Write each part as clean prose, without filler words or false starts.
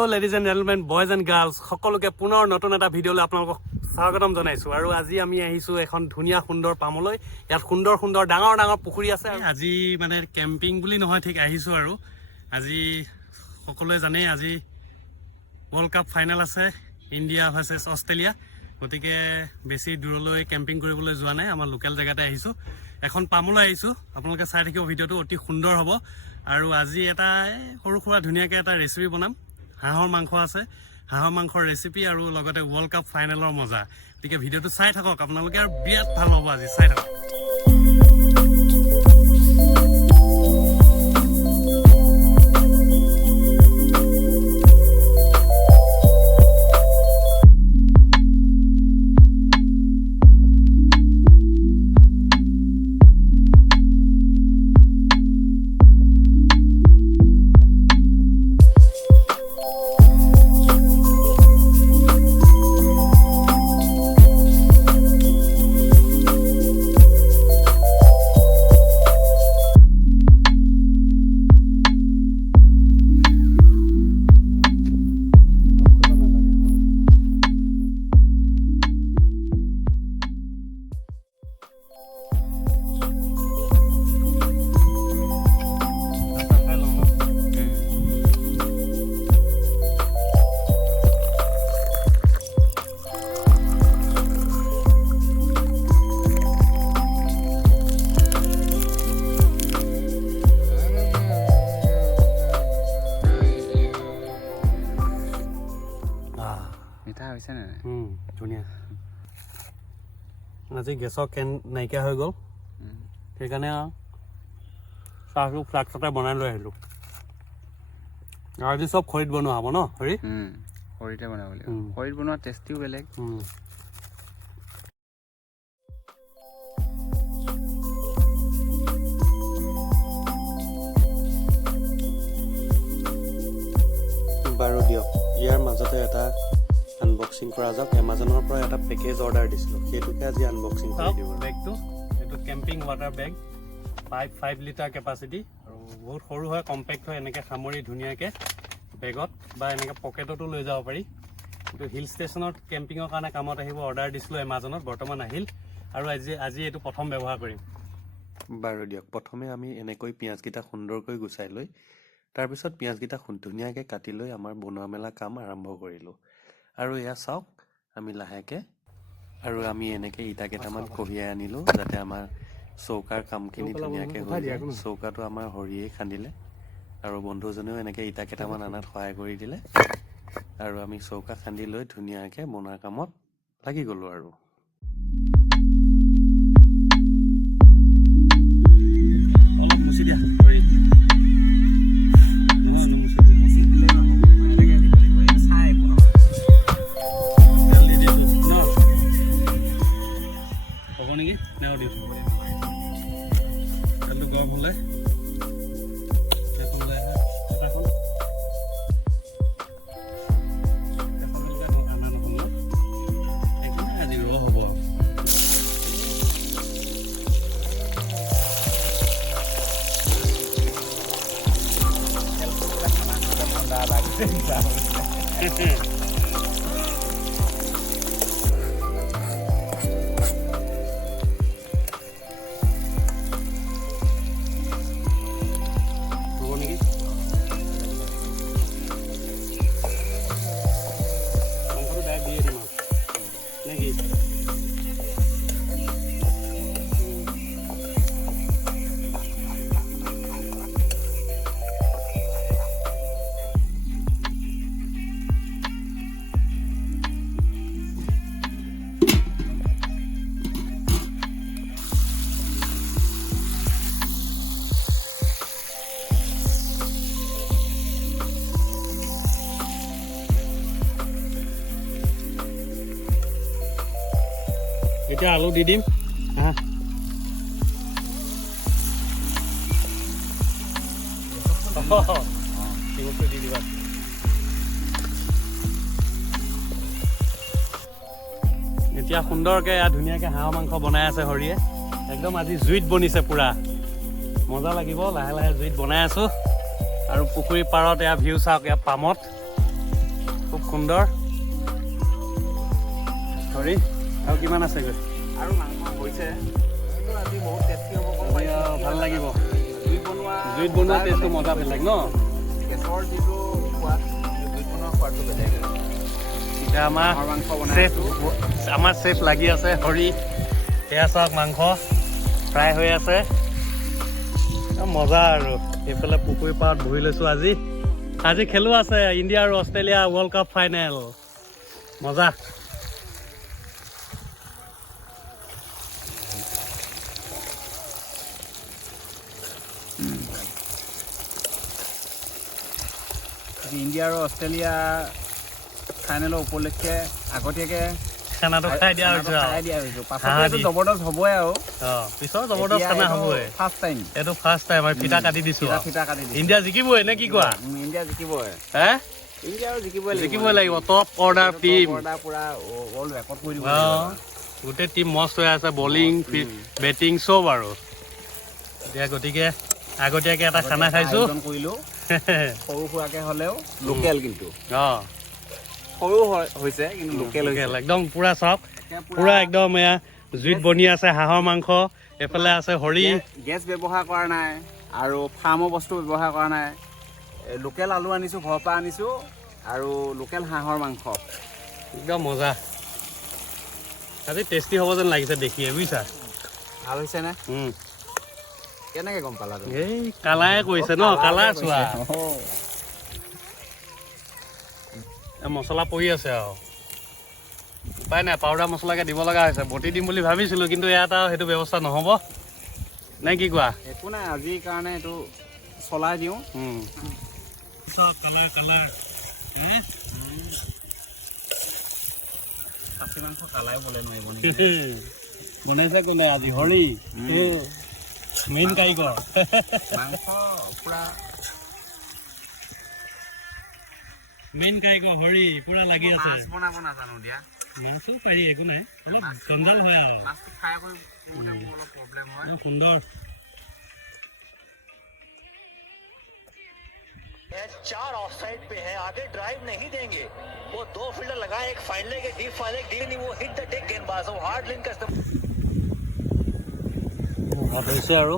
Hello' ladies and gentlemen, boys and girls, সকলোকে পুনৰ নতুন এটা ভিডিঅ'লৈ আপোনালোকক স্বাগতম জনাইছোঁ। আৰু আজি আমি আহিছোঁ এখন ধুনীয়া সুন্দৰ পামলৈ। ইয়াত সুন্দৰ সুন্দৰ ডাঙৰ ডাঙৰ পুখুৰী আছে। আজি মানে কেম্পিং বুলি নহয়, ঠিক আহিছোঁ। আৰু আজি সকলোৱে জানেই আজি ৱৰ্ল্ড কাপ ফাইনেল আছে, ইণ্ডিয়া ভাৰ্চেছ অষ্ট্ৰেলিয়া। গতিকে বেছি দূৰলৈ কেম্পিং কৰিবলৈ যোৱা নাই, আমাৰ লোকেল জেগাতে আহিছোঁ। এখন পামলৈ আহিছোঁ, আপোনালোকে চাই থাকিব, ভিডিঅ'টো অতি সুন্দৰ হ'ব। আৰু আজি এটা সৰু সুৰা ধুনীয়াকৈ এটা ৰেচিপি বনাম। হাঁহৰ মাংস আছে, হাঁহৰ মাংসৰ ৰেচিপি আৰু লগতে ৱৰ্ল্ড কাপ ফাইনেলৰ মজা। গতিকে ভিডিঅ'টো চাই থাকক আপোনালোকে, আৰু বিৰাট ভাল হ'ব আজি, চাই থাকক। ধুনীয়া। আজি গেছৰ কেন নাইকিয়া হৈ গ'ল, সেইকাৰণে চাহটো ফ্লাক্সতে বনাই লৈ আহিলোঁ। আজি চব খৰিত বনোৱা হ'ব ন? খৰিতে বনাব লাগিব। খৰিত বনোৱা টেষ্টিও বেলেগ। বাৰু দিয়ক, ইয়াৰ মাজতে এটা আনবক্সিং কৰা যাওক। এমাজনৰ পৰা এটা পেকেজ অৰ্ডাৰ দিছিলোঁ, সেইটোকে আজি আনবক্সিং কৰি দিওঁ। বেগটো এইটো camping water bag, 5 litre capacity, আৰু বহুত সৰু হয়, কম্পেক্ট হয়। এনেকৈ সামৰি ধুনীয়াকৈ বেগত বা এনেকৈ পকেটতো লৈ যাব পাৰি। কিন্তু হিল ষ্টেচনত কেম্পিঙৰ কাৰণে কামত আহিব। অৰ্ডাৰ দিছিলোঁ এমাজনত, বৰ্তমান আহিল, আৰু আজি এইটো প্ৰথম ব্যৱহাৰ কৰিম। বাৰু দিয়ক, প্ৰথমে আমি এনেকৈ পিঁয়াজকেইটা সুন্দৰকৈ গুচাই লৈ তাৰপিছত পিঁয়াজকেইটা ধুনীয়াকৈ কাটি লৈ আমাৰ বনোৱা মেলা কাম আৰম্ভ কৰিলোঁ। আৰু এয়া চাওক, আমি লাহেকৈ আমি এনেকৈ ইটা কেইটামান কঢ়িয়াই আনিলোঁ, যাতে আমাৰ চৌকাৰ কামখিনি ধুনীয়াকৈ হৈ যায়। চৌকাটো আমাৰ হৰিয়েই খান্দিলে, আৰু বন্ধুজনেও এনেকৈ ইটা কেইটামান আনাত সহায় কৰি দিলে, আৰু আমি চৌকা খান্দি লৈ ধুনীয়াকৈ বনোৱাৰ কামত লাগি গ'লোঁ। আৰু অলপ মুচি দিয়া। এতিয়া আলু দি দিম। দি দিবা। এতিয়া সুন্দৰকৈ ধুনীয়াকৈ হাঁহৰ মাংস বনাই আছে হৰিয়ে। একদম আজি জুইত বনিছে পুৰা, মজা লাগিব। লাহে লাহে জুইত বনাই আছোঁ। আৰু পুখুৰী পাৰত এয়া ভিউ চাওক, এয়া পামত সুন্দৰ হৰি আৰু কিমান আছেগৈ আৰু মাংস হৈছে আজি বহুত টেষ্টি হ'ব গম পাইছো ভাল লাগিব জুইত বনোৱা টেষ্টটো মজা বেলেগ ন গেছৰ যিটো সোৱাদ জুইত বনোৱা সোৱাদটো বেলেগ এতিয়া আমাৰ চেফ লাগি আছে হৰি এয়া চাওক মাংস ফ্ৰাই হৈ আছে মজা আৰু এইফালে পুখুৰী পাৰত বহি লৈছোঁ আজি খেলো আছে ইণ্ডিয়া আৰু অষ্ট্ৰেলিয়া ৱৰ্ল্ড কাপ ফাইনেল মজা ইণ্ডিয়া আৰু অষ্ট্ৰেলিয়া ফাইনেলৰ উপলক্ষে আগতীয়াকৈ খানাটো খাই দিয়া হৈছো পাছত জবৰদস্ত হ'বই আৰু পিছত জবৰদস্ত খানা হ'বই এইটো ফাৰ্ষ্ট টাইম আমি ফিটা কাটি দিছো ইণ্ডিয়া জিকিবই নে কি কোৱা ইণ্ডিয়া জিকিবই হে ইণ্ডিয়া জিকিবই লাগিব টপ অৰ্ডাৰ টিম পুৰা ৱৰ্ল্ড ৰেকৰ্ড কৰি দিব গোটেই টিম মস্ত হৈ আছে বলিং বেটিং চব আৰু এতিয়া গতিকে আগতীয়াকৈ এটা খানা খাইছো কৰিলো সৰু সুৰাকৈ হ'লেও লোকেল কিন্তু সৰু হৈছে কিন্তু লোকেল একদম পুৰা চাওক পুৰা একদম এয়া জুইত বনি আছে হাঁহৰ মাংস এফালে আছে হৰি গেছ ব্যৱহাৰ কৰা নাই আৰু ফাৰ্মৰ বস্তু ব্যৱহাৰ কৰা নাই লোকেল আলু আনিছোঁ ঘৰৰ পৰা আনিছোঁ আৰু লোকেল হাঁহৰ মাংস একদম মজা আজি টেষ্টি হ'ব যেন লাগিছে দেখিয়ে বুজিছা ভাল হৈছে নে কেনেকৈ গম পালা এই কালাৰে কৈছে ন কালাৰ চোৱা মছলা পৰি আছে আৰু উপায় নাই পাউডাৰ মছলাকে দিব লগা হৈছে বটি দিম বুলি ভাবিছিলোঁ কিন্তু ইয়াত আৰু সেইটো ব্যৱস্থা নহ'ব নে কি কোৱা একো নাই আজিৰ কাৰণে এইটো চলাই দিওঁ খাচী মাংস কালাই বলে নোৱাৰিব বনাইছে কোনে আজি হৰি মেইন কাৰিকৰ মাংস পুৰা মেইন কাৰিকৰ হৰি পুৰা লাগি আছে বনাব নাজানো দিয়া মাছো পাৰি একো নাই অলপ জঞ্জাল হয় আৰু মাছটো ফ্ৰাই কৰি অলপ প্ৰব্লেম হয় সুন্দৰ चार ऑफसाइड पे है आगे ड्राइव नहीं देंगे वो दो फील्डर लगाए एक फाइन लेग एक डीप फाइन लेग डी नहीं वो हिट द डेक गेंदबाज वो हार्ड लिंक का ভাত হৈছে আৰু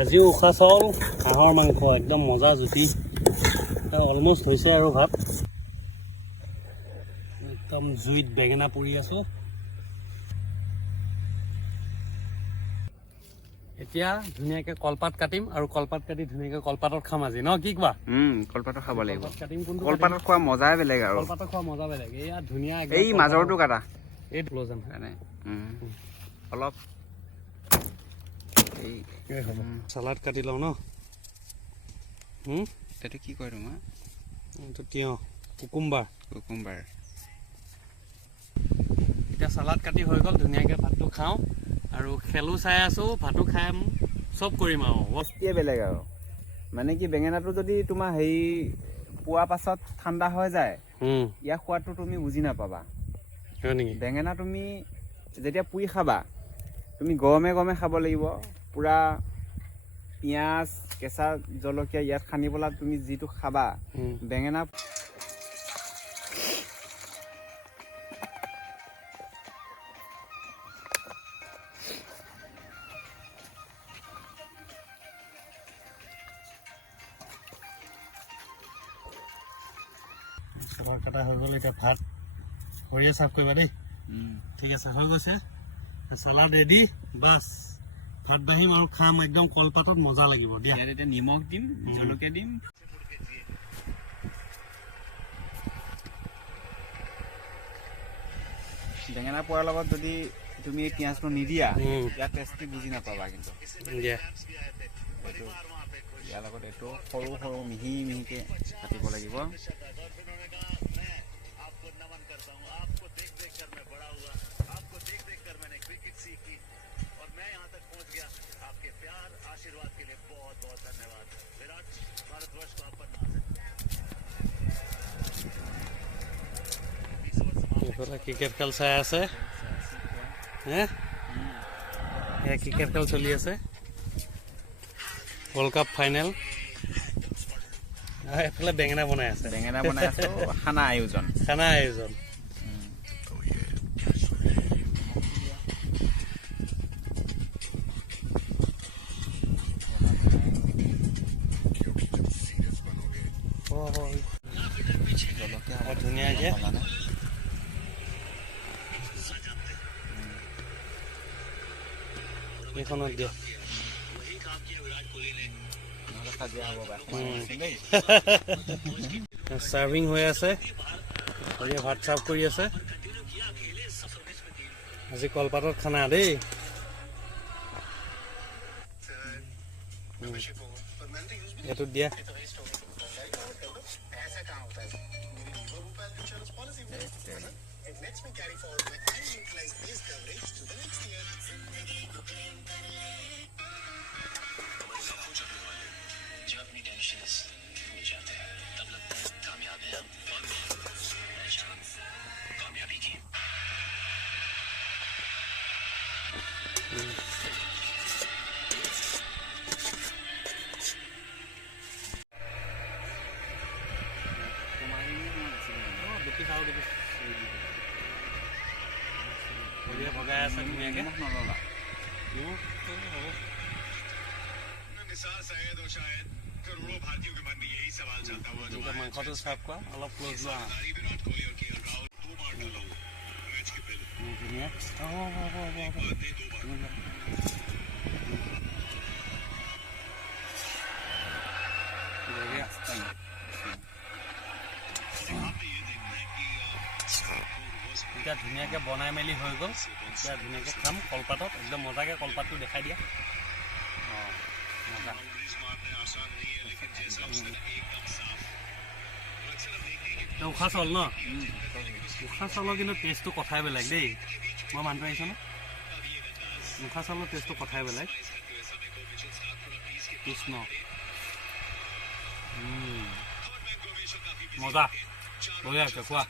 আজিও উশাহ চাউল হাঁহৰ মাংস একদম মজা জুতি অলমষ্ট হৈছে আৰু ভাত একদম জুইত বেঙেনা পুৰি আছো এতিয়া ধুনীয়াকৈ কলপাত কাটিম আৰু কলপাত কাটি ধুনীয়াকৈ কলপাতত খাম আজি ন কি কোৱা কলপাতত খাব লাগিব কাটিম কোনটো কলপাতত খোৱা মজাই বেলেগ আৰু কলপাতত খোৱা মজা বেলেগ এয়া ধুনীয়া এই মাজৰটো কাটা এই লৈ যাম অলপ চালাড কাটি লওঁ ন এইটো কি কয় তোমাৰ এইটো তিয়ঁহ কুকুম্বাৰ এতিয়া চালাড কাটি হৈ গ'ল ধুনীয়াকৈ ভাতটো খাওঁ আৰু খেলো চাই আছোঁ ভাতো খাম চব কৰিম আৰু বস্তুৱে বেলেগ আৰু মানে কি বেঙেনাটো যদি তোমাৰ হেৰি পোৱা পাছত ঠাণ্ডা হৈ যায় ইয়াৰ সোৱাদটো তুমি বুজি নাপাবা বেঙেনা তুমি যেতিয়া পুৰি খাবা তুমি গৰমে গৰমে খাব লাগিব পুৰা পিঁয়াজ কেঁচা জলকীয়া ইয়াত সানি পেলাই তুমি যিটো খাবা বেঙেনা চালাড কাটা হৈ গ'ল এতিয়া ভাত ভৰিয়ে চাফ কৰিবা দেই ঠিক আছে হৈ গৈছে চালাড ৰেডি বাছ ভাত বাঢ়িম আৰু খাম একদম কলপাতত মজা লাগিব দিয়া এতিয়া নিমখ দিম জলকীয়া দিম বেঙেনা পোৱাৰ লগত যদি তুমি এই পিঁয়াজটো নিদিয়া ইয়াৰ টেষ্টটো বুজি নাপাবা কিন্তু ইয়াৰ লগত এইটো সৰু সৰু মিহি মিহিকৈ কাটিব লাগিব ক্ৰিকেট খেল চাই আছে ক্ৰিকেট খেল চলি আছে ৱৰ্ল্ড কাপ ফাইনেল এফালে বেঙেনা বনাই আছে খানা আয়োজন ধুনীয়াকে এইখনত দিয়ক সার্ভিং হৈ আছে ভাত সার্ভ কৰি আছে আজি কলপাতৰ খানা দেই এইটো দিয়া ভগাই আছে ধুনীয়াকে মাংসটো চাৰ্ভ কৰা অলপ ক্ল'জ লোৱা ধুনীয়া এতিয়া ধুনীয়াকে বনাই মেলি হৈ গ'ল এতিয়া ধুনীয়াকে খাম কলপাতত একদম মজাকে কলপাতটো দেখাই দিয়া উশাহ চাউল ন উশাহ চাউলৰ কিন্তু টেষ্টটো কথাই বেলেগ দেই মই মানুহটো আহিছোঁ ন উশাহ চাউলৰ টেষ্টটো কথাই বেলেগ কৃষ্ণ মজা বঢ়িয়া আছে খোৱা